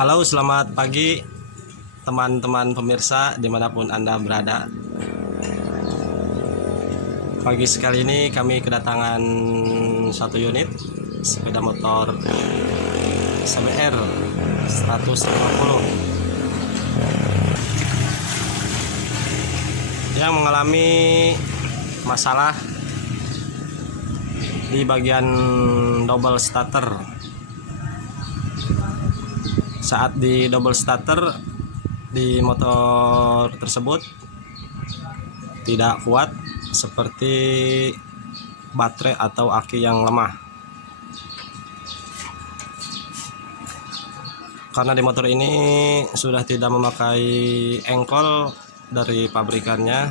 Halo, selamat pagi teman-teman pemirsa dimanapun Anda berada. Pagi sekali ini kami kedatangan satu unit sepeda motor CBR 150 yang mengalami masalah di bagian double starter. Saat di double starter di motor tersebut tidak kuat seperti baterai atau aki yang lemah. Karena di motor ini sudah tidak memakai engkol dari pabrikannya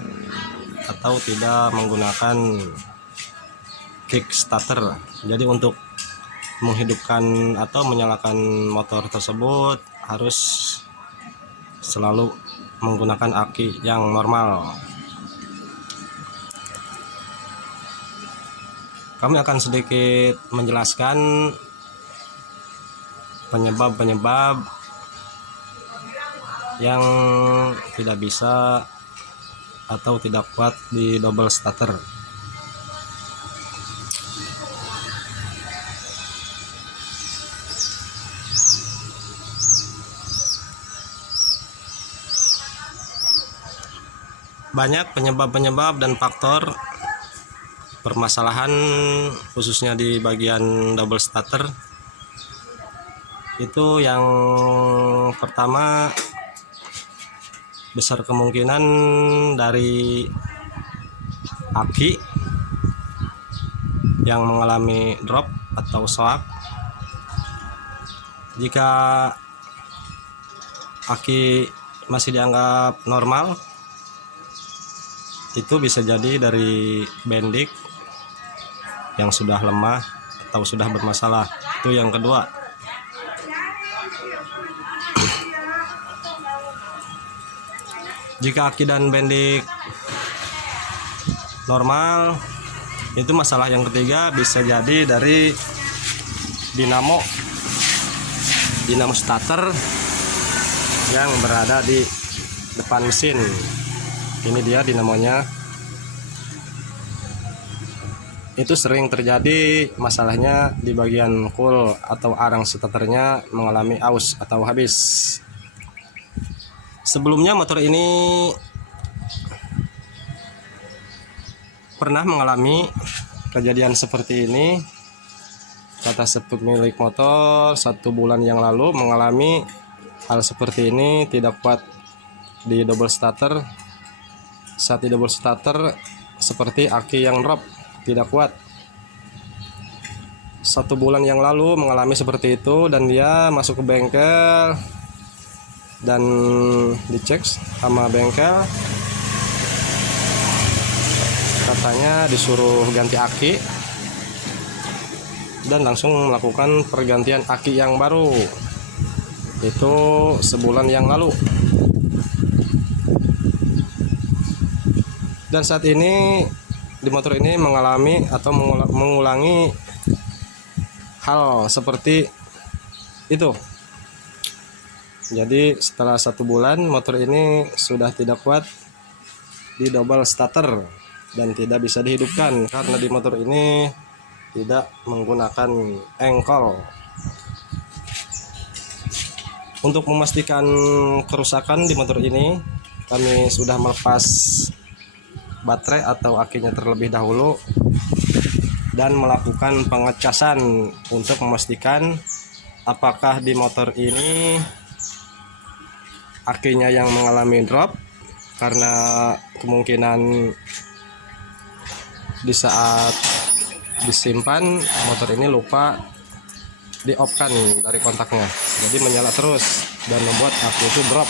atau tidak menggunakan kickstarter. Jadi untuk menghidupkan atau menyalakan motor tersebut harus selalu menggunakan aki yang normal. Kami akan sedikit menjelaskan penyebab-penyebab yang tidak bisa atau tidak kuat di double starter. Banyak penyebab-penyebab dan faktor permasalahan khususnya di bagian double starter. Itu yang pertama, besar kemungkinan dari aki yang mengalami drop atau shock. Jika aki masih dianggap normal, itu bisa jadi dari bendik yang sudah lemah atau sudah bermasalah. Itu yang kedua. Jika aki dan bendik normal, itu masalah yang ketiga bisa jadi dari dinamo starter yang berada di depan mesin. Ini dia dinamonya. Itu sering terjadi masalahnya di bagian cool atau arang starternya mengalami aus atau habis. Sebelumnya motor ini pernah mengalami kejadian seperti ini. Kata pemilik motor 1 bulan yang lalu mengalami hal seperti ini, tidak kuat di double starter. Saat di double starter seperti aki yang drop, tidak kuat. 1 bulan yang lalu mengalami seperti itu dan dia masuk ke bengkel dan dicek sama bengkel, katanya disuruh ganti aki dan langsung melakukan pergantian aki yang baru. Itu sebulan yang lalu. Dan saat ini di motor ini mengalami atau mengulangi hal seperti itu. Jadi setelah 1 bulan motor ini sudah tidak kuat di double starter dan tidak bisa dihidupkan karena di motor ini tidak menggunakan engkol. Untuk memastikan kerusakan di motor ini, kami sudah melepas baterai atau akinya terlebih dahulu dan melakukan pengecasan untuk memastikan apakah di motor ini akinya yang mengalami drop, karena kemungkinan di saat disimpan motor ini lupa di off kan dari kontaknya, jadi menyala terus dan membuat aki itu drop.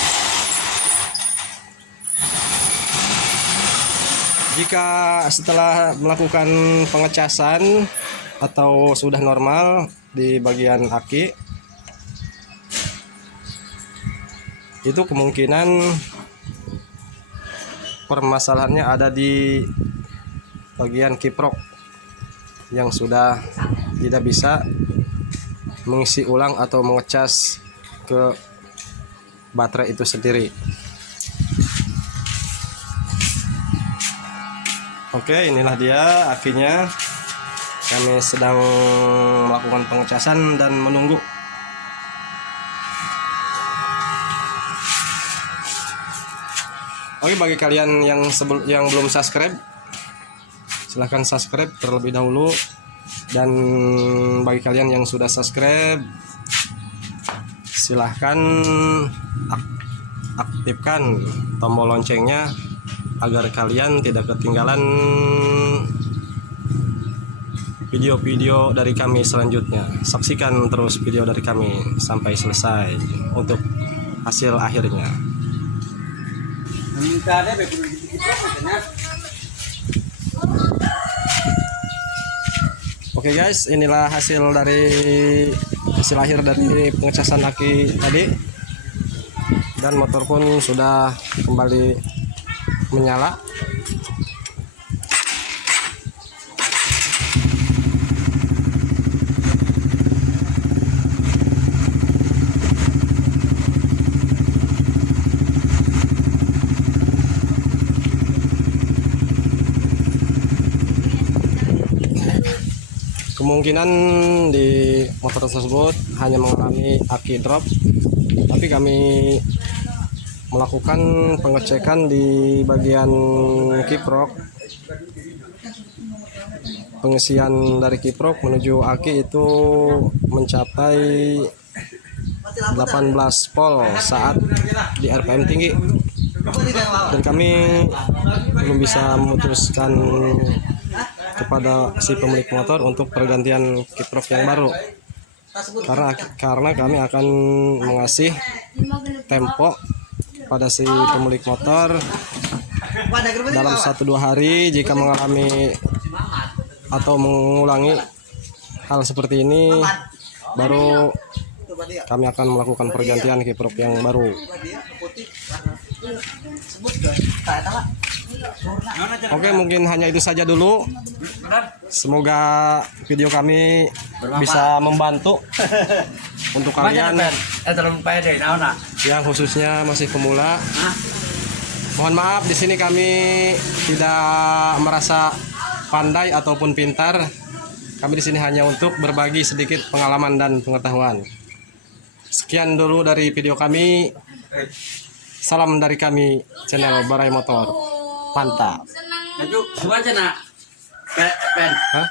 Jika setelah melakukan pengecasan atau sudah normal di bagian aki, itu kemungkinan permasalahannya ada di bagian kiprok yang sudah tidak bisa mengisi ulang atau mengecas ke baterai itu sendiri. Oke, inilah dia akinya. Kami sedang melakukan pengecasan dan menunggu. Oke, bagi kalian yang belum subscribe, silahkan subscribe terlebih dahulu. Dan bagi kalian yang sudah subscribe, silahkan aktifkan tombol loncengnya agar kalian tidak ketinggalan video-video dari kami selanjutnya. Saksikan terus video dari kami sampai selesai untuk hasil akhirnya. Oke guys, inilah hasil akhir dari pengecasan aki tadi, dan motor pun sudah kembali menyala. Kemungkinan di motor tersebut hanya mengalami aki drop, tapi kami melakukan pengecekan di bagian kiprok. Pengisian dari kiprok menuju aki itu mencapai 18 volt saat di RPM tinggi, dan kami belum bisa memutuskan kepada si pemilik motor untuk pergantian kiprok yang baru, karena kami akan mengasih tempo pada si pemilik motor dalam 1-2 hari. Jika mengalami atau mengulangi hal seperti ini, baru kami akan melakukan pergantian kiprok yang baru. Oke, mungkin hanya itu saja dulu. Semoga video kami bisa membantu untuk kalian yang khususnya masih pemula. Mohon maaf, di sini kami tidak merasa pandai ataupun pintar. Kami di sini hanya untuk berbagi sedikit pengalaman dan pengetahuan. Sekian dulu dari video kami. Salam dari kami, channel Barai Motor. Mantap. Maju, semua cina. Pen. Hah?